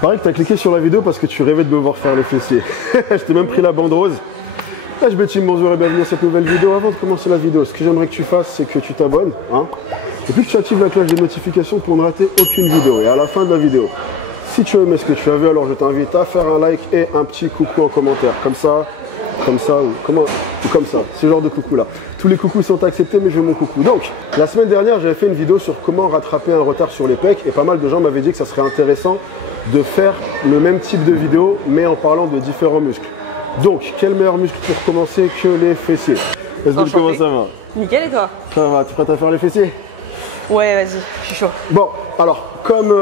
parie que tu as cliqué sur la vidéo parce que tu rêvais de me voir faire les fessiers. Je t'ai même pris la bande rose. Là, je vais te dire bonjour et bienvenue à cette nouvelle vidéo. Avant de commencer la vidéo, ce que j'aimerais que tu fasses, c'est que tu t'abonnes. Hein, et puis que tu actives la cloche des notifications pour ne rater aucune vidéo. Et à la fin de la vidéo, si tu as aimé ce que tu as vu, alors je t'invite à faire un like et un petit coucou en commentaire. Comme ça ou comme ça. Ce genre de coucou là. Tous les coucous sont acceptés, mais je veux mon coucou. Donc, la semaine dernière, j'avais fait une vidéo sur comment rattraper un retard sur les pecs. Et pas mal de gens m'avaient dit que ça serait intéressant de faire le même type de vidéo, mais en parlant de différents muscles. Donc, quel meilleur muscle pour commencer que les fessiers? Comment ça va? Nickel, et toi? Ça va, tu es prête à faire les fessiers? Ouais, vas-y, je suis chaud. Bon, alors, comme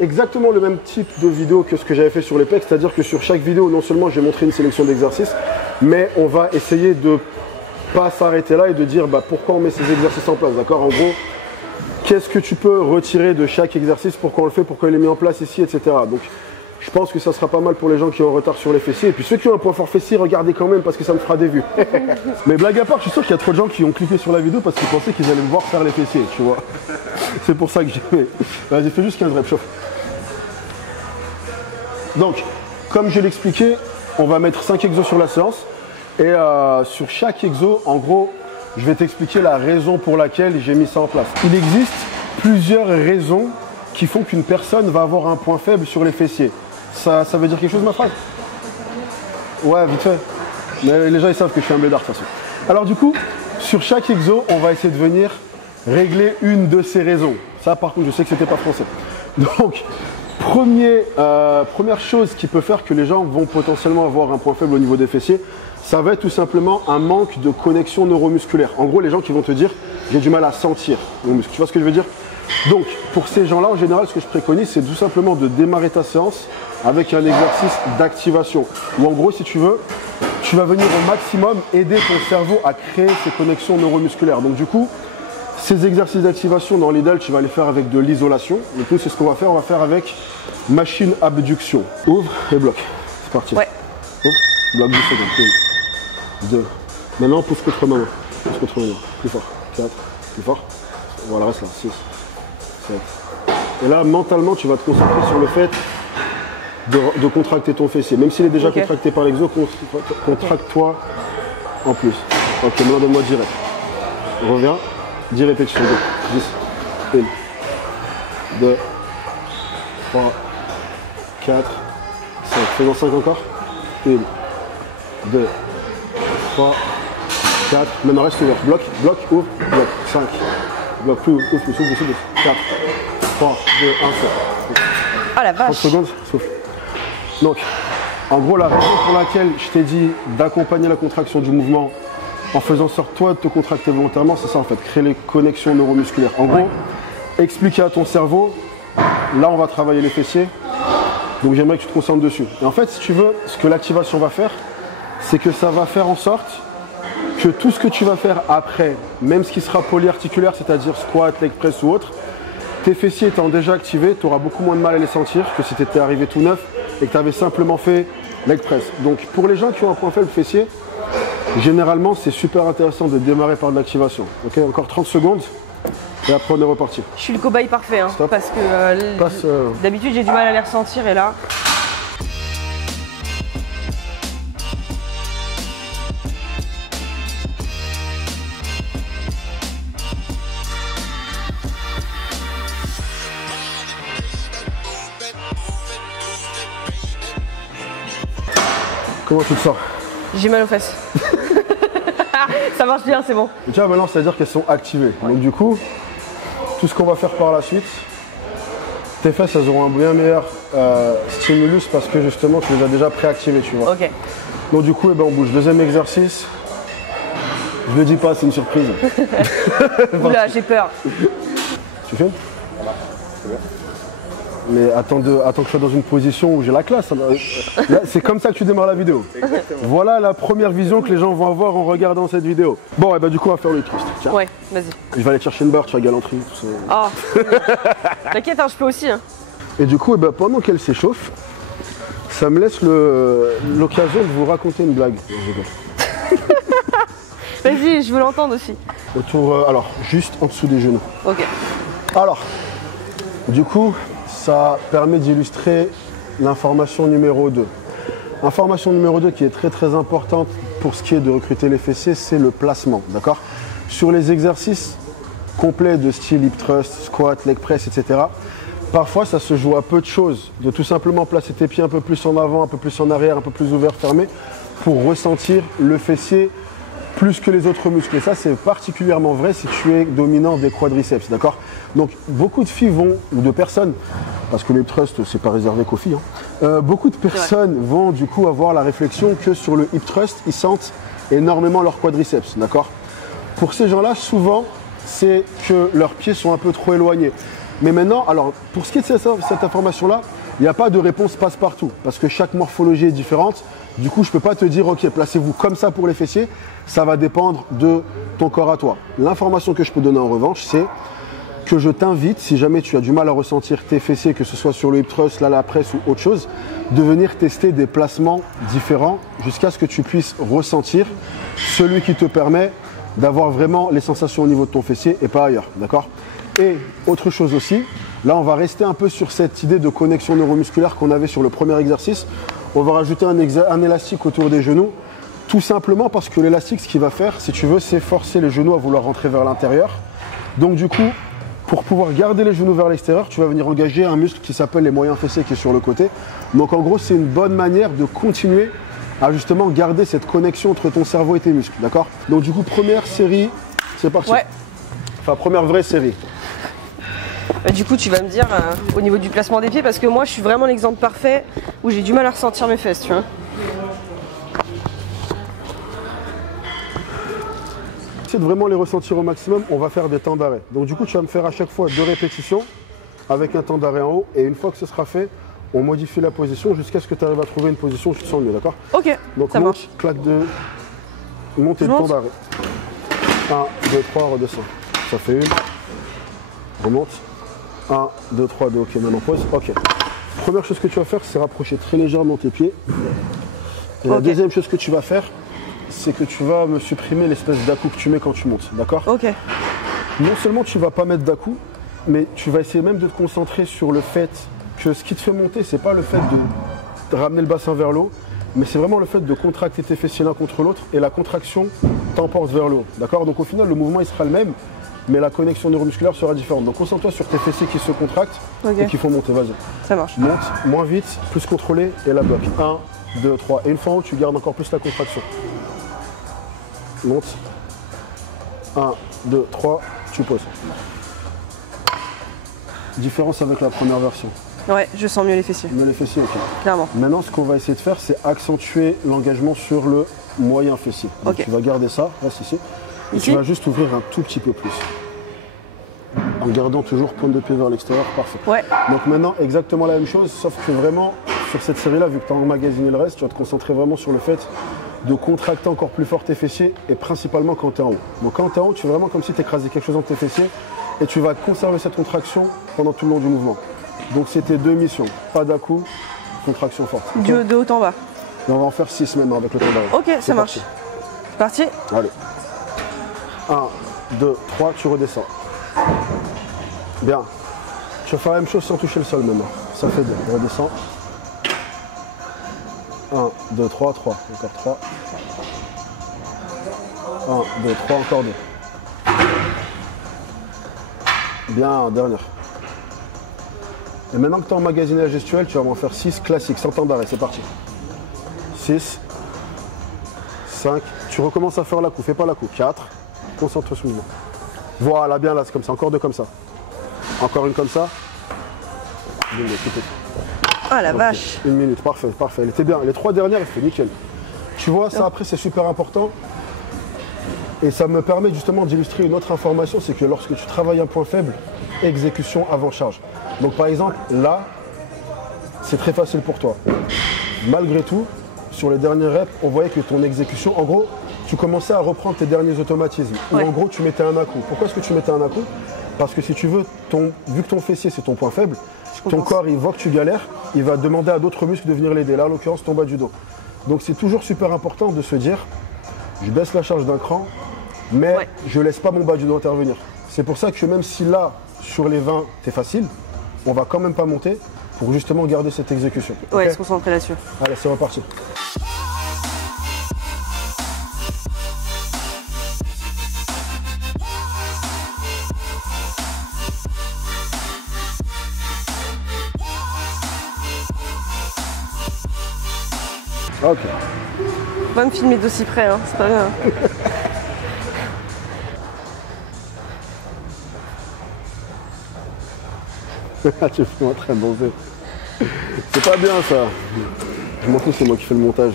exactement le même type de vidéo que ce que j'avais fait sur les pecs, c'est-à-dire que sur chaque vidéo, non seulement j'ai montré une sélection d'exercices, mais on va essayer de pas s'arrêter là et de dire pourquoi on met ces exercices en place, d'accord? En gros, qu'est-ce que tu peux retirer de chaque exercice, pourquoi on le fait, pourquoi il est mis en place ici, etc. Donc, je pense que ça sera pas mal pour les gens qui ont un retard sur les fessiers. Et puis ceux qui ont un point fort fessier, regardez quand même parce que ça me fera des vues. Mais blague à part, je suis sûr qu'il y a trop de gens qui ont cliqué sur la vidéo parce qu'ils pensaient qu'ils allaient me voir faire les fessiers, tu vois. C'est pour ça que j'ai fait. Vas-y, fais juste 15 reps, chauffe. Donc, comme je l'ai expliqué, on va mettre 5 exos sur la séance. Et sur chaque exo, en gros, je vais t'expliquer la raison pour laquelle j'ai mis ça en place. Il existe plusieurs raisons qui font qu'une personne va avoir un point faible sur les fessiers. Ça veut dire quelque chose, ma phrase? Ouais, vite fait. Mais les gens, ils savent que je suis un blédard, de toute façon. Alors du coup, sur chaque exo, on va essayer de venir régler une de ces raisons. Ça, par contre, je sais que c'était pas français. Donc, première chose qui peut faire que les gens vont potentiellement avoir un point faible au niveau des fessiers, ça va être tout simplement un manque de connexion neuromusculaire. En gros, les gens qui vont te dire, j'ai du mal à sentir mon muscle. Tu vois ce que je veux dire? Donc, pour ces gens-là, en général, ce que je préconise, c'est tout simplement de démarrer ta séance avec un exercice d'activation. Ou en gros, si tu veux, tu vas venir au maximum aider ton cerveau à créer ces connexions neuromusculaires. Donc du coup, ces exercices d'activation, dans l'idéal, tu vas les faire avec de l'isolation. Du coup, c'est ce qu'on va faire. On va faire avec machine abduction. Ouvre et bloque. C'est parti. Ouais. Ouvre, bloque 10 secondes. 1, 2. Maintenant, pousse contre ma main. Pousse contre ma main. Plus fort. 4. Plus fort. Voilà, reste là. 6. 7. Et là, mentalement, tu vas te concentrer sur le fait de contracter ton fessier. Même s'il est déjà contracté par l'exo, contracte-toi en plus. Ok, maintenant donne-moi 10 reps. Reviens. 10 répétitions. 10. 1. 2. 3. 4. 5. Fais-en 5 encore. 1. 2. 3. 4. Maintenant reste ouvert. Bloc, bloc, ouvre, bloc. 5. Bloc, plus, ouvre, plus, ouvre, plus, 4. 3, 2, 1, souffle. Ah la vache. 30 secondes, souffle. Donc, en gros, la raison pour laquelle je t'ai dit d'accompagner la contraction du mouvement en faisant sorte toi de te contracter volontairement, c'est ça en fait, créer les connexions neuromusculaires. En gros, expliquer à ton cerveau, là on va travailler les fessiers, donc j'aimerais que tu te concentres dessus. Et en fait, si tu veux, ce que l'activation va faire, c'est que ça va faire en sorte que tout ce que tu vas faire après, même ce qui sera polyarticulaire, c'est-à-dire squat, leg press ou autre, tes fessiers étant déjà activés, tu auras beaucoup moins de mal à les sentir que si tu étais arrivé tout neuf et que tu avais simplement fait leg press. Donc pour les gens qui ont un point faible fessier, généralement c'est super intéressant de démarrer par de l'activation. Ok, encore 30 secondes et après on est reparti. Je suis le cobaye parfait, hein, parce que d'habitude j'ai du mal à les ressentir et là... Comment tu te sens? J'ai mal aux fesses. Ça marche bien, c'est bon. Et tu vois, maintenant, c'est-à-dire qu'elles sont activées. Ouais. Donc du coup, tout ce qu'on va faire par la suite, tes fesses, elles auront un bien meilleur stimulus parce que justement, tu les as déjà préactivées, tu vois. Ok. Donc du coup, on bouge. Deuxième exercice. Je le dis pas, c'est une surprise. Oula, j'ai peur. Tu filmes? Mais attends que je sois dans une position où j'ai la classe. C'est comme ça que tu démarres la vidéo. Exactement. Voilà la première vision que les gens vont avoir en regardant cette vidéo. Bon, et du coup, on va faire le twist. Tiens. Ouais, vas-y. Je vais aller chercher une barre, tu vois, galanterie, tout ça. Oh, t'inquiète, hein, je peux aussi. Hein. Et du coup, pendant qu'elle s'échauffe, ça me laisse l'occasion de vous raconter une blague. Vas-y, je veux l'entendre aussi. Autour, alors, juste en dessous des genoux. Ok. Alors, du coup, ça permet d'illustrer l'information numéro 2. Information numéro 2 qui est très très importante pour ce qui est de recruter les fessiers, c'est le placement, d'accord? Sur les exercices complets de style hip thrust, squat, leg press, etc., parfois ça se joue à peu de choses, de tout simplement placer tes pieds un peu plus en avant, un peu plus en arrière, un peu plus ouvert, fermé, pour ressentir le fessier plus que les autres muscles. Et ça, c'est particulièrement vrai si tu es dominant des quadriceps, d'accord? Donc, beaucoup de filles vont, ou de personnes, parce que le hip thrust, c'est pas réservé qu'aux filles, beaucoup de personnes vont du coup avoir la réflexion que sur le hip thrust, ils sentent énormément leurs quadriceps, d'accord? Pour ces gens-là, souvent, c'est que leurs pieds sont un peu trop éloignés. Mais maintenant, alors, pour ce qui est de cette information-là, il n'y a pas de réponse passe-partout, parce que chaque morphologie est différente. Du coup, je ne peux pas te dire, ok, placez-vous comme ça pour les fessiers, ça va dépendre de ton corps à toi. L'information que je peux donner en revanche, c'est que je t'invite, si jamais tu as du mal à ressentir tes fessiers, que ce soit sur le hip thrust, la presse ou autre chose, de venir tester des placements différents jusqu'à ce que tu puisses ressentir celui qui te permet d'avoir vraiment les sensations au niveau de ton fessier et pas ailleurs, d'accord? Et autre chose aussi, là on va rester un peu sur cette idée de connexion neuromusculaire qu'on avait sur le premier exercice. On va rajouter un élastique autour des genoux, tout simplement parce que l'élastique, ce qu'il va faire, si tu veux, c'est forcer les genoux à vouloir rentrer vers l'intérieur. Donc du coup, pour pouvoir garder les genoux vers l'extérieur, tu vas venir engager un muscle qui s'appelle les moyens fessiers qui est sur le côté. Donc en gros, c'est une bonne manière de continuer à justement garder cette connexion entre ton cerveau et tes muscles, d'accord? Donc du coup, première série, c'est parti. Ouais. Enfin, première vraie série. Du coup, tu vas me dire au niveau du placement des pieds, parce que moi, je suis vraiment l'exemple parfait où j'ai du mal à ressentir mes fesses, tu vois. Essaye de vraiment les ressentir au maximum, on va faire des temps d'arrêt. Donc du coup, tu vas me faire à chaque fois 2 répétitions avec un temps d'arrêt en haut, et une fois que ce sera fait, on modifie la position jusqu'à ce que tu arrives à trouver une position où tu te sens mieux, d'accord? Ok, donc ça marche. Claque de montée de temps d'arrêt. 1, 2, 3, redescends. Ça fait une. Remonte. 1, 2, 3, 2, ok, maintenant pause. Ok. Première chose que tu vas faire, c'est rapprocher très légèrement tes pieds. Et la deuxième chose que tu vas faire, c'est que tu vas me supprimer l'espèce d'à-coup que tu mets quand tu montes, d'accord? Ok. Non seulement tu vas pas mettre d'à-coup, mais tu vas essayer même de te concentrer sur le fait que ce qui te fait monter, c'est pas le fait de ramener le bassin vers le haut, mais c'est vraiment le fait de contracter tes fessiers l'un contre l'autre et la contraction t'emporte vers le haut, d'accord? Donc au final, le mouvement il sera le même, mais la connexion neuromusculaire sera différente. Donc concentre-toi sur tes fessiers qui se contractent et qui font monter, vas-y. Ça marche. Monte, moins vite, plus contrôlé et la bloque. 1, 2, 3. Et une fois en haut, tu gardes encore plus la contraction. Monte. 1, 2, 3, tu poses. Différence avec la première version. Ouais, je sens mieux les fessiers. Mieux les fessiers, ok. Clairement. Maintenant, ce qu'on va essayer de faire, c'est accentuer l'engagement sur le moyen fessier. Donc tu vas garder ça, reste ici. Et tu vas juste ouvrir un tout petit peu plus. En gardant toujours pointe de pied vers l'extérieur, parfait. Ouais. Donc maintenant, exactement la même chose, sauf que vraiment, sur cette série-là, vu que tu as emmagasiné le reste, tu vas te concentrer vraiment sur le fait de contracter encore plus fort tes fessiers et principalement quand tu es en haut. Donc quand tu es en haut, tu es vraiment comme si tu écrasais quelque chose dans tes fessiers et tu vas conserver cette contraction pendant tout le long du mouvement. Donc c'était 2 missions, pas d'à-coup, contraction forte. De haut en bas. Et on va en faire 6 maintenant avec le temps d'arrêt. Ok, ça marche. Parti. Allez. 1, 2, 3, tu redescends. Bien. Tu vas faire la même chose sans toucher le sol maintenant. Ça fait 2. Redescends. 1, 2, 3, 3. Encore 3. 1, 2, 3, encore 2. Bien, dernière. Et maintenant que tu as emmagasiné la gestuelle, tu vas m'en faire 6 classiques, sans temps d'arrêt. C'est parti. 6, 5. Tu recommences à faire la coup. Fais pas la coup. 4. Concentre sur le mouvement. Voilà, bien là, c'est comme ça. Encore 2 comme ça. Encore une comme ça. Ah la vache. 1 minute, parfait, parfait. Elle était bien. Les 3 dernières, elle fait nickel. Tu vois, ça après, c'est super important. Et ça me permet justement d'illustrer une autre information, c'est que lorsque tu travailles un point faible, exécution avant charge. Donc par exemple, là, c'est très facile pour toi. Malgré tout, sur les dernières reps, on voyait que ton exécution, en gros, tu commençais à reprendre tes derniers automatismes. Ou en gros, tu mettais un à-coup. Pourquoi est-ce que tu mettais un à-coup? Parce que si tu veux, vu que ton fessier, c'est ton point faible, ton corps, il voit que tu galères, il va demander à d'autres muscles de venir l'aider. Là, en l'occurrence, ton bas du dos. Donc c'est toujours super important de se dire, je baisse la charge d'un cran, mais je ne laisse pas mon bas du dos intervenir. C'est pour ça que même si là, sur les 20, c'est facile, on va quand même pas monter, pour justement garder cette exécution. Ouais, Ok. se concentrer là-dessus. Allez, c'est reparti. Ok. Faut pas me filmer d'aussi près, hein, c'est pas bien. Tu fais moi très danser. C'est pas bien ça. Je m'en fous, c'est moi qui fais le montage.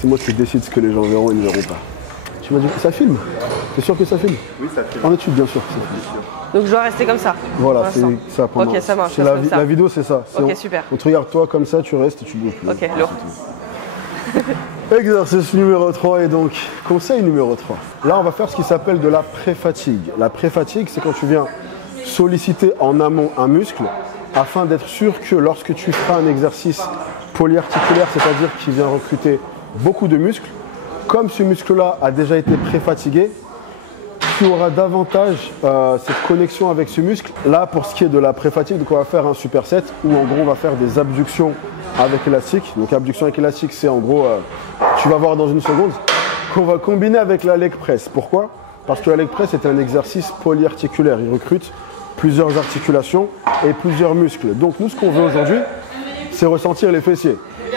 C'est moi qui décide ce que les gens verront et ne verront pas. Tu m'as dit que ça filme? T'es sûr que ça filme? Oui, ça filme. En étude, bien sûr. que ça filme. Donc je dois rester comme ça. Voilà, pour c'est l'instant. ça pour moi. Ok, ça marche, C'est ça la, se fait ça. la vidéo, c'est ça. C'est Ok, super. On te regarde toi comme ça, tu restes et tu bouges. Ok, lourd. Exercice numéro 3 et donc conseil numéro 3. Là, on va faire ce qui s'appelle de la pré-fatigue. La pré-fatigue, c'est quand tu viens solliciter en amont un muscle afin d'être sûr que lorsque tu feras un exercice polyarticulaire, c'est-à-dire qui vient recruter beaucoup de muscles, comme ce muscle-là a déjà été pré-fatigué, tu auras davantage cette connexion avec ce muscle. Là, pour ce qui est de la pré-fatigue, donc on va faire un superset où en gros on va faire des abductions avec élastique. Donc abduction avec élastique, c'est en gros, tu vas voir dans une seconde, qu'on va combiner avec la leg press. Pourquoi? Parce que la leg press est un exercice polyarticulaire. Il recrute plusieurs articulations et plusieurs muscles. Donc nous, ce qu'on veut aujourd'hui, c'est ressentir les fessiers.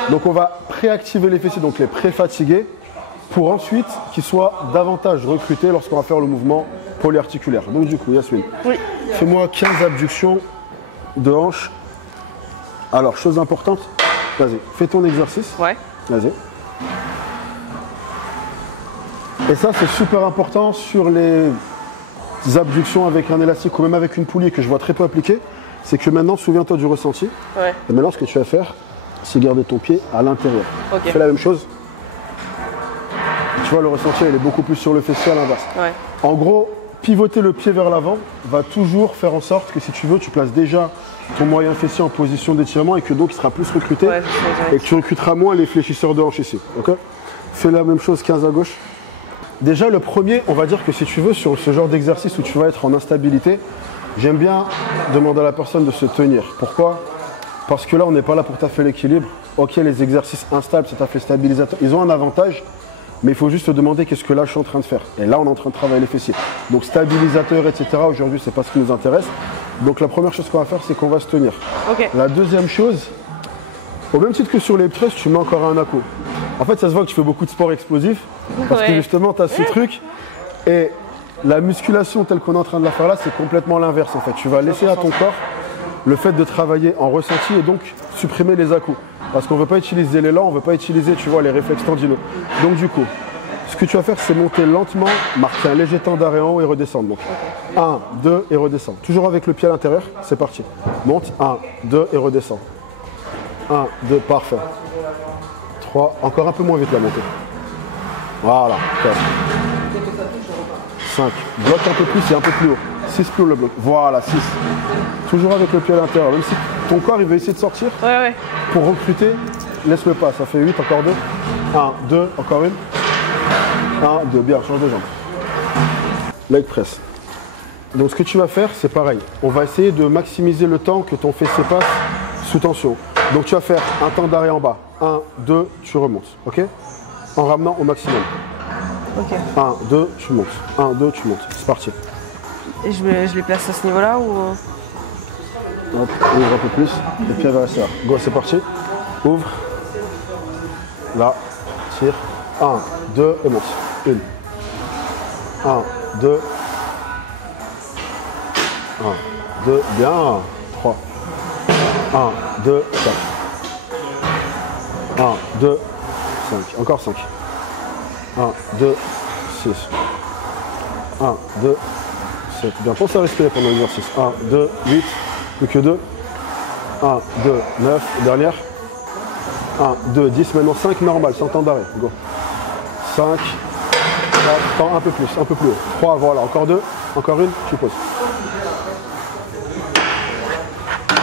Donc on va préactiver les fessiers, donc les pré-fatiguer, pour ensuite qu'ils soient davantage recrutés lorsqu'on va faire le mouvement polyarticulaire. Donc du coup, Yasmine, Oui. fais-moi 15 abductions de hanches. Alors, chose importante, vas-y, fais ton exercice. Ouais. Vas-y. Et ça, c'est super important sur les abductions avec un élastique ou même avec une poulie que je vois très peu appliquer. C'est que maintenant, souviens-toi du ressenti. Ouais. Et maintenant, ce que tu vas faire, c'est garder ton pied à l'intérieur. Ok. Fais la même chose. Tu vois, le ressenti, il est beaucoup plus sur le fessier à l'inverse. Ouais. En gros, pivoter le pied vers l'avant va toujours faire en sorte que si tu veux, tu places déjà ton moyen fessier en position d'étirement et que donc il sera plus recruté Ouais, je sais, et que tu recruteras moins les fléchisseurs de hanches ici. Ok? Fais la même chose 15 à gauche. Déjà, le premier, on va dire que si tu veux, sur ce genre d'exercice où tu vas être en instabilité, j'aime bien demander à la personne de se tenir. Pourquoi? Parce que là, on n'est pas là pour taffer l'équilibre. Ok, les exercices instables, c'est taffer stabilisateur. Ils ont un avantage, mais il faut juste te demander qu'est-ce que là je suis en train de faire. Et là, on est en train de travailler les fessiers. Donc stabilisateur, etc. Aujourd'hui, c'est pas ce qui nous intéresse. Donc la première chose qu'on va faire, c'est qu'on va se tenir. Ok. La deuxième chose, au même titre que sur les presses, tu mets encore un ACO. En fait, ça se voit que tu fais beaucoup de sport explosif, parce que Ouais. justement, tu as ce truc. Et la musculation telle qu'on est en train de la faire là, c'est complètement l'inverse en fait. Tu vas laisser à ton corps le fait de travailler en ressenti et donc supprimer les à-coups. Parce qu'on ne veut pas utiliser l'élan, on ne veut pas utiliser, tu vois, les réflexes tendineux. Donc du coup, ce que tu vas faire, c'est monter lentement, marquer un léger temps d'arrêt en haut et redescendre. Donc 1, 2 et redescendre. Toujours avec le pied à l'intérieur, c'est parti. Monte, 1, 2 et redescends. 1, 2, parfait. 3, encore un peu moins vite la montée. Voilà, 4. 5, bloque un peu plus et un peu plus haut. 6 plus haut le bloc. Voilà, 6. Toujours avec le pied à l'intérieur. Même si ton corps il va essayer de sortir Ouais, ouais. pour recruter, laisse-le pas. Ça fait 8, encore 2. 1, 2, encore une. 1, 2, bien, change de jambe. Leg press. Donc ce que tu vas faire, c'est pareil. On va essayer de maximiser le temps que ton fessier passe sous tension. Donc tu vas faire un temps d'arrêt en bas. 1, 2, tu remontes. Ok? En ramenant au maximum. Ok. 1, 2, tu montes. 1, 2, tu montes. C'est parti. Et je les place à ce niveau-là ou. Hop, ouvre un peu plus. Et puis elle va rester là. Go, c'est parti. Ouvre. Là. Tire. 1, 2 et monte. 1. 1, 2. 1, 2. Bien. 3. 1, 2, 4. 1, 2, 5. Encore 5. 1, 2, 6. 1, 2, 7. Bien, pense à respirer pendant l'exercice. 1, 2, 8. Plus que 2. 1, 2, 9. Dernière. 1, 2, 10. Maintenant 5 normal, sans temps d'arrêt. Go. 5. 4. Temps un peu plus haut. 3, voilà. Encore 2. Encore une. Tu poses.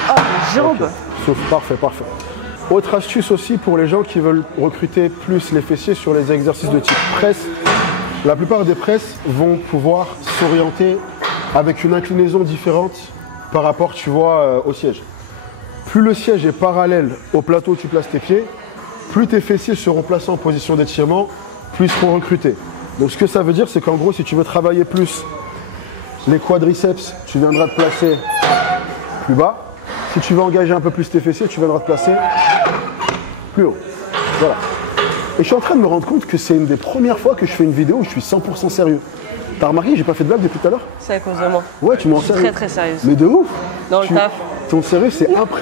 Oh, les jambes. Ok. Souffle. Parfait, parfait. Autre astuce aussi pour les gens qui veulent recruter plus les fessiers sur les exercices de type presse. La plupart des presses vont pouvoir s'orienter avec une inclinaison différente par rapport, tu vois, au siège. plus le siège est parallèle au plateau où tu places tes pieds, plus tes fessiers seront placés en position d'étirement, plus ils seront recrutés. Donc ce que ça veut dire, c'est qu'en gros, si tu veux travailler plus les quadriceps, tu viendras te placer plus bas. Si tu veux engager un peu plus tes fessiers, tu viendras te placer plus haut. Voilà. Et je suis en train de me rendre compte que c'est une des premières fois que je fais une vidéo où je suis 100% sérieux. T'as remarqué, j'ai pas fait de blague depuis tout à l'heure? C'est à cause de moi. Ouais, tu m'en sérieux. Très sérieuse. Mais de ouf. Dans le taf. Ton sérieux, c'est après.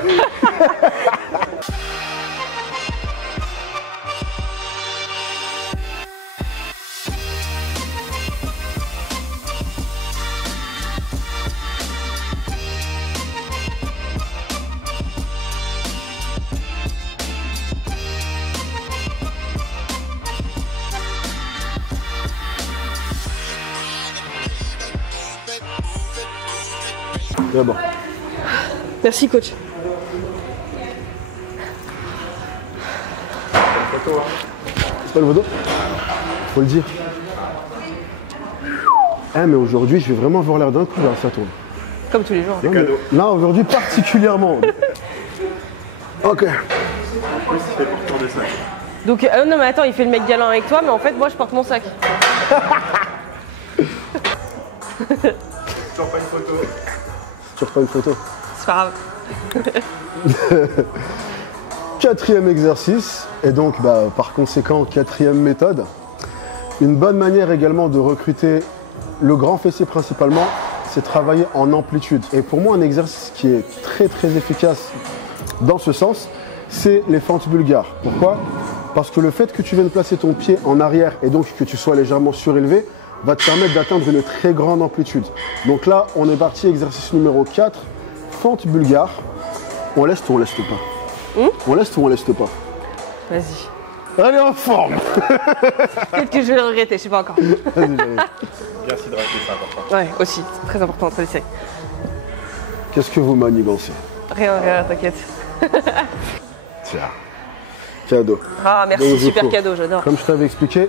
Bon. Merci coach. C'est pas le vaudou? Faut le dire. Eh mais aujourd'hui je vais vraiment avoir l'air d'un coup là, ça tourne. Comme tous les jours. Non, là aujourd'hui particulièrement. Ok. En plus, il fait porteur de sac. Donc non mais attends, il fait le mec galant avec toi, mais en fait moi je porte mon sac. Toujours pas une photo. Toujours pas une photo. C'est pas grave. Quatrième exercice, et donc par conséquent quatrième méthode. Une bonne manière également de recruter le grand fessier principalement, c'est travailler en amplitude. Et pour moi un exercice qui est très efficace dans ce sens, c'est les fentes bulgares. Pourquoi? Parce que le fait que tu viennes placer ton pied en arrière et donc que tu sois légèrement surélevé va te permettre d'atteindre une très grande amplitude. Donc là, on est parti, exercice numéro 4, fente bulgare. On leste ou on leste pas? On leste ou on leste pas? Vas-y. Elle est en forme. Peut-être que je vais le regretter, je sais pas encore. Vas-y, j'arrive. Bien s'hydrater, c'est important. Ouais, aussi, c'est très important entre les secs. Qu'est-ce que vous manigancez? Rien, t'inquiète. Tiens, cadeau. Ah Donc, merci, du super coup, cadeau, j'adore. Comme je t'avais expliqué.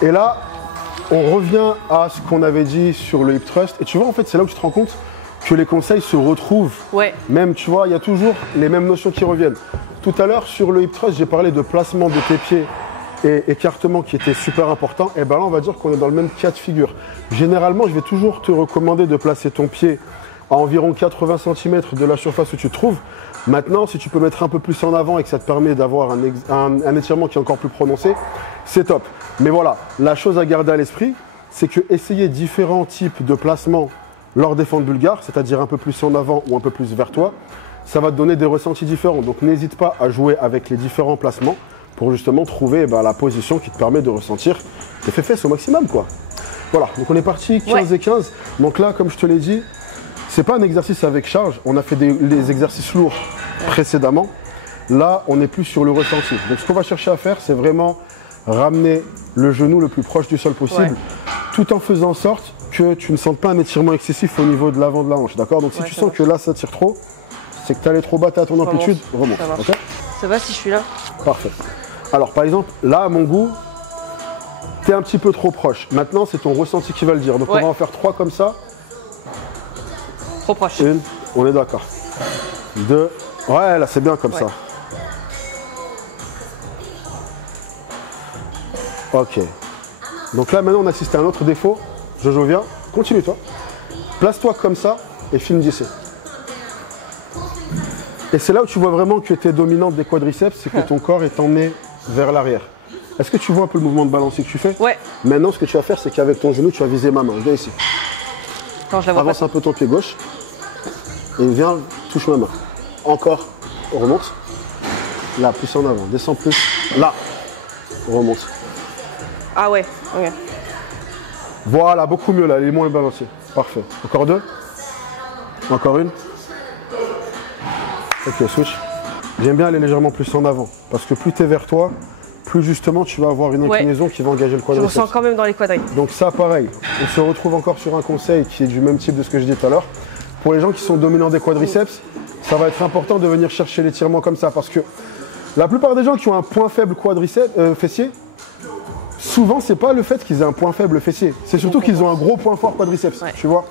Et là, on revient à ce qu'on avait dit sur le hip thrust. Et tu vois, en fait, c'est là où tu te rends compte que les conseils se retrouvent. Ouais. Même, tu vois, il y a toujours les mêmes notions qui reviennent. Tout à l'heure, sur le hip thrust, j'ai parlé de placement de tes pieds et écartement qui était super important. Et bien là, on va dire qu'on est dans le même cas de figure. Généralement, je vais toujours te recommander de placer ton pied à environ 80 cm de la surface où tu te trouves. Maintenant, si tu peux mettre un peu plus en avant et que ça te permet d'avoir un étirement qui est encore plus prononcé, c'est top. Mais voilà, la chose à garder à l'esprit, c'est que essayer différents types de placements lors des fentes bulgares, c'est-à-dire un peu plus en avant ou un peu plus vers toi, ça va te donner des ressentis différents. Donc n'hésite pas à jouer avec les différents placements pour justement trouver la position qui te permet de ressentir tes fesses au maximum, quoi. Voilà, donc on est parti 15 et 15. Donc là, comme je te l'ai dit, c'est pas un exercice avec charge. On a fait des exercices lourds précédemment. Là, on est plus sur le ressenti. Donc ce qu'on va chercher à faire, c'est vraiment ramener le genou le plus proche du sol possible, tout en faisant en sorte que tu ne sentes pas un étirement excessif au niveau de l'avant de la hanche. D'accord? Donc si tu sens que là, ça tire trop, c'est que tu allais trop bas à ton amplitude, remonte. Okay? Ça va si je suis là? Parfait. Alors par exemple, là, à mon goût, tu es un petit peu trop proche. Maintenant, c'est ton ressenti qui va le dire. Donc on va en faire 3 comme ça. Trop proche. 1, on est d'accord. 2, ouais, là c'est bien comme ça. Ok. Donc là maintenant on assiste à un autre défaut. Jojo, viens, continue toi. Place-toi comme ça et filme d'ici. Et c'est là où tu vois vraiment que tu es dominante des quadriceps, c'est que ton corps est emmené vers l'arrière. Est-ce que tu vois un peu le mouvement de balancier que tu fais? Ouais. Maintenant ce que tu vas faire, c'est qu'avec ton genou, tu vas viser ma main. Viens ici. Non, je la vois Avance pas. un peu ton pied gauche. Et viens, touche ma main. Encore, remonte. Là, plus en avant, descends plus. Là, remonte. Ah ouais, ok. Voilà, beaucoup mieux là, elle est moins balancée. Parfait. Encore 2. Encore 1. Ok, switch. J'aime bien aller légèrement plus en avant. Parce que plus tu es vers toi, plus justement tu vas avoir une inclinaison qui va engager le Je quadriceps. ressens quand même dans les quadrilles. Donc ça, pareil. On se retrouve encore sur un conseil qui est du même type de ce que je disais tout à l'heure. Pour les gens qui sont dominants des quadriceps, ça va être important de venir chercher l'étirement comme ça. Parce que la plupart des gens qui ont un point faible fessier, souvent c'est pas le fait qu'ils aient un point faible fessier. C'est surtout qu'ils ont un gros point fort quadriceps, tu vois.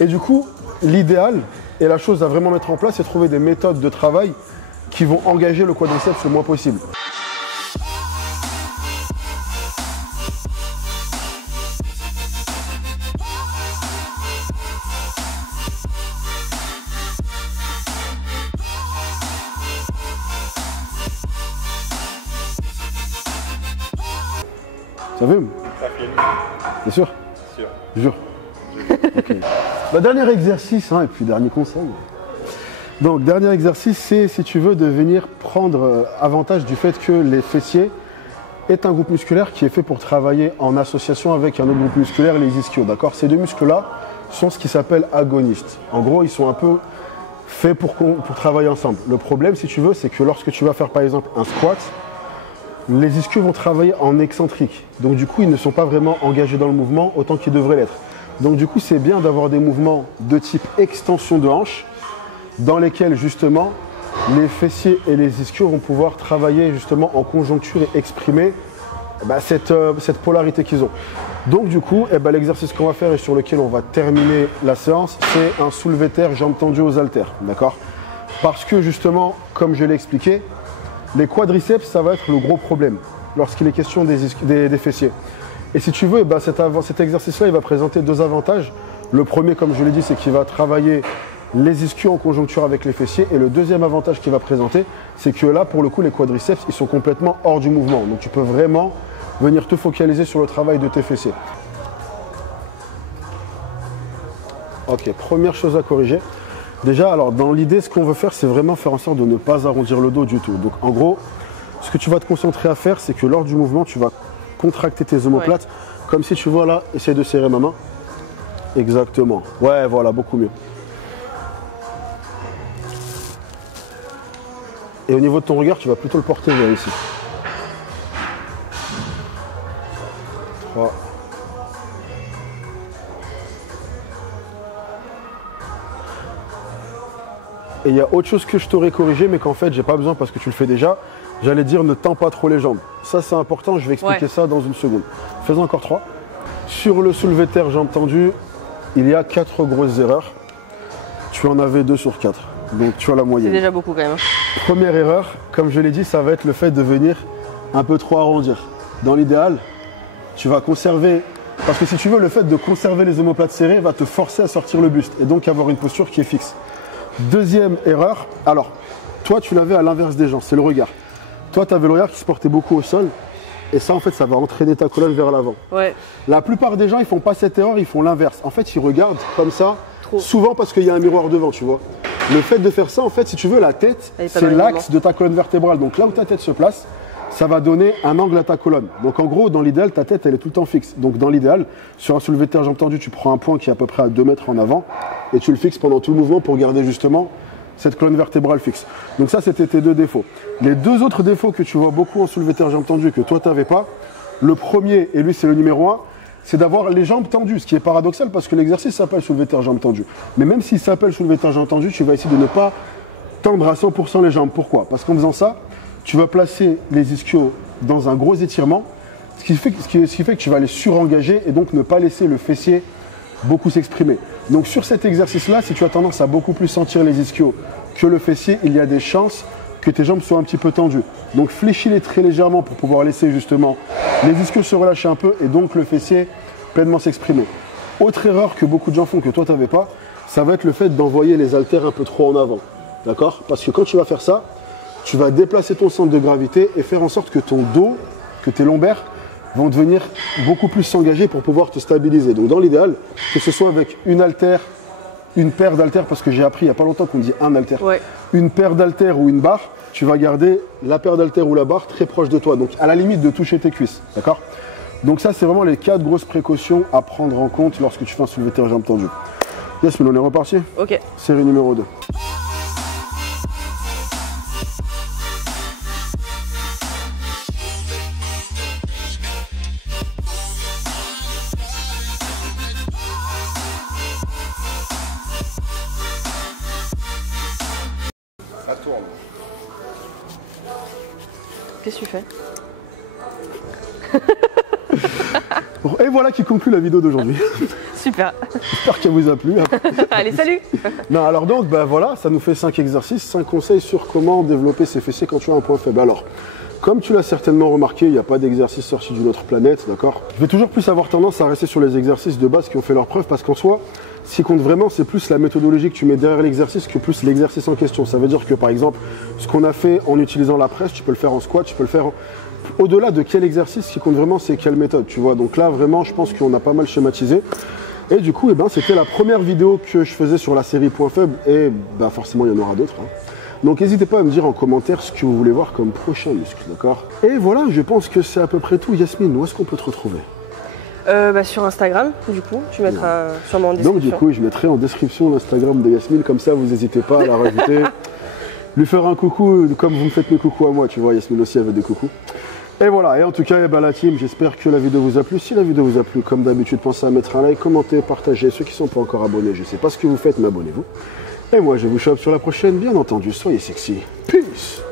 Et du coup, l'idéal, Et la chose à vraiment mettre en place, c'est trouver des méthodes de travail qui vont engager le quadriceps le moins possible. Ça fait? Ça filme. C'est sûr? Sûr. Jure. Ok. Bah, dernier exercice, hein, et puis dernier conseil. Donc, dernier exercice, c'est, si tu veux, de venir prendre avantage du fait que les fessiers est un groupe musculaire qui est fait pour travailler en association avec un autre groupe musculaire, les ischios. D'accord? Ces deux muscles-là sont ce qui s'appelle agonistes. En gros, ils sont un peu faits pour travailler ensemble. Le problème, si tu veux, c'est que lorsque tu vas faire, par exemple, un squat, les ischios vont travailler en excentrique. Donc du coup, ils ne sont pas vraiment engagés dans le mouvement autant qu'ils devraient l'être. Donc du coup, c'est bien d'avoir des mouvements de type extension de hanche dans lesquels justement les fessiers et les ischios vont pouvoir travailler justement en conjoncture et exprimer cette polarité qu'ils ont. Donc du coup, l'exercice qu'on va faire et sur lequel on va terminer la séance, c'est un soulevé terre jambes tendues aux haltères. D'accord? Parce que justement, comme je l'ai expliqué, les quadriceps, ça va être le gros problème lorsqu'il est question des fessiers. Et si tu veux, cet exercice-là, il va présenter deux avantages. Le premier, comme je l'ai dit, c'est qu'il va travailler les ischios en conjoncture avec les fessiers. Et le deuxième avantage qu'il va présenter, c'est que là, pour le coup, les quadriceps, ils sont complètement hors du mouvement. Donc tu peux vraiment venir te focaliser sur le travail de tes fessiers. Ok, première chose à corriger. Déjà, alors dans l'idée, ce qu'on veut faire, c'est vraiment faire en sorte de ne pas arrondir le dos du tout. Donc en gros, ce que tu vas te concentrer à faire, c'est que lors du mouvement, tu vas contracter tes omoplates, comme si tu vois là, essaye de serrer ma main. Exactement. Ouais, voilà, beaucoup mieux. Et au niveau de ton regard, tu vas plutôt le porter vers ici. 3. Et il y a autre chose que je t'aurais corrigé, mais qu'en fait, j'ai pas besoin parce que tu le fais déjà. J'allais dire ne tends pas trop les jambes. Ça, c'est important, je vais expliquer ça dans une seconde. Fais-en encore 3. Sur le soulevé terre jambes tendues, il y a 4 grosses erreurs. Tu en avais 2 sur 4. Donc tu as la moyenne. C'est déjà beaucoup quand même. Première erreur, comme je l'ai dit, ça va être le fait de venir un peu trop arrondir. Dans l'idéal, tu vas conserver, parce que si tu veux, le fait de conserver les omoplates serrées va te forcer à sortir le buste et donc avoir une posture qui est fixe. Deuxième erreur, alors, toi tu l'avais à l'inverse des gens, c'est le regard. Toi tu avais le regard qui se portait beaucoup au sol et ça en fait ça va entraîner ta colonne vers l'avant. Ouais. La plupart des gens ils font pas cette erreur, ils font l'inverse. En fait ils regardent comme ça, souvent parce qu'il y a un miroir devant, tu vois. Le fait de faire ça, en fait, si tu veux, la tête, c'est l'axe de ta colonne vertébrale. Donc là où ta tête se place, ça va donner un angle à ta colonne. Donc en gros, dans l'idéal, ta tête, elle est tout le temps fixe. Donc dans l'idéal, sur un soulevé de terre jambes tendues, tu prends un point qui est à peu près à 2 mètres en avant et tu le fixes pendant tout le mouvement pour garder justement cette colonne vertébrale fixe. Donc ça, c'était tes 2 défauts. Les 2 autres défauts que tu vois beaucoup en soulevé de terre jambes tendues et que toi, tu n'avais pas, le premier, et lui, c'est le numéro 1, c'est d'avoir les jambes tendues, ce qui est paradoxal parce que l'exercice s'appelle soulevé de terre jambes tendues. Mais même s'il s'appelle soulevé de terre jambes tendues, tu vas essayer de ne pas tendre à 100% les jambes. Pourquoi? Parce qu'en faisant ça, tu vas placer les ischios dans un gros étirement, ce qui fait que tu vas les surengager et donc ne pas laisser le fessier beaucoup s'exprimer. Donc sur cet exercice-là, si tu as tendance à beaucoup plus sentir les ischios que le fessier, il y a des chances que tes jambes soient un petit peu tendues. Donc fléchis-les très légèrement pour pouvoir laisser justement les ischios se relâcher un peu et donc le fessier pleinement s'exprimer. Autre erreur que beaucoup de gens font que toi tu n'avais pas, ça va être le fait d'envoyer les haltères un peu trop en avant. D'accord? Parce que quand tu vas faire ça, tu vas déplacer ton centre de gravité et faire en sorte que ton dos, que tes lombaires vont devenir beaucoup plus s'engager pour pouvoir te stabiliser. Donc dans l'idéal, que ce soit avec une haltère, une paire d'haltères, parce que j'ai appris il n'y a pas longtemps qu'on dit un haltère, une paire d'haltères ou une barre, tu vas garder la paire d'haltères ou la barre très proche de toi, donc à la limite de toucher tes cuisses. D'accord? Donc ça, c'est vraiment les 4 grosses précautions à prendre en compte lorsque tu fais un soulevé de terre jambes tendues. Yes, mais on est reparti. Ok. Série numéro 2. Ça tourne. Qu'est-ce que tu fais? Et voilà qui conclut la vidéo d'aujourd'hui. Super. J'espère qu'elle vous a plu. Allez, salut. Non, alors donc, bah voilà, ça nous fait 5 exercices, 5 conseils sur comment développer ses fessiers quand tu as un point faible. Alors, comme tu l'as certainement remarqué, il n'y a pas d'exercice sorti d'une autre planète, d'accord? Je vais toujours plus avoir tendance à rester sur les exercices de base qui ont fait leur preuve parce qu'en soi, ce qui compte vraiment, c'est plus la méthodologie que tu mets derrière l'exercice que plus l'exercice en question. Ça veut dire que par exemple, ce qu'on a fait en utilisant la presse, tu peux le faire en squat, tu peux le faire au-delà de quel exercice, ce qui compte vraiment, c'est quelle méthode, tu vois. Donc là, vraiment, je pense qu'on a pas mal schématisé. Et du coup, c'était la première vidéo que je faisais sur la série Point Faible et forcément, il y en aura d'autres. Donc n'hésitez pas à me dire en commentaire ce que vous voulez voir comme prochain muscle, d'accord? Et voilà, je pense que c'est à peu près tout. Yasmine, où est-ce qu'on peut te retrouver? Sur Instagram, du coup, tu mettras sûrement en description. Donc du coup, je mettrai en description l'Instagram de Yasmine, comme ça vous n'hésitez pas à la rajouter. Lui faire un coucou, comme vous me faites mes coucous à moi, tu vois, Yasmine aussi avait des coucous. Et voilà, et en tout cas, la team, j'espère que la vidéo vous a plu. Si la vidéo vous a plu, comme d'habitude, pensez à mettre un like, commenter, partager. Ceux qui ne sont pas encore abonnés, je ne sais pas ce que vous faites, mais abonnez-vous. Et moi, je vous chope sur la prochaine, bien entendu. Soyez sexy. Peace.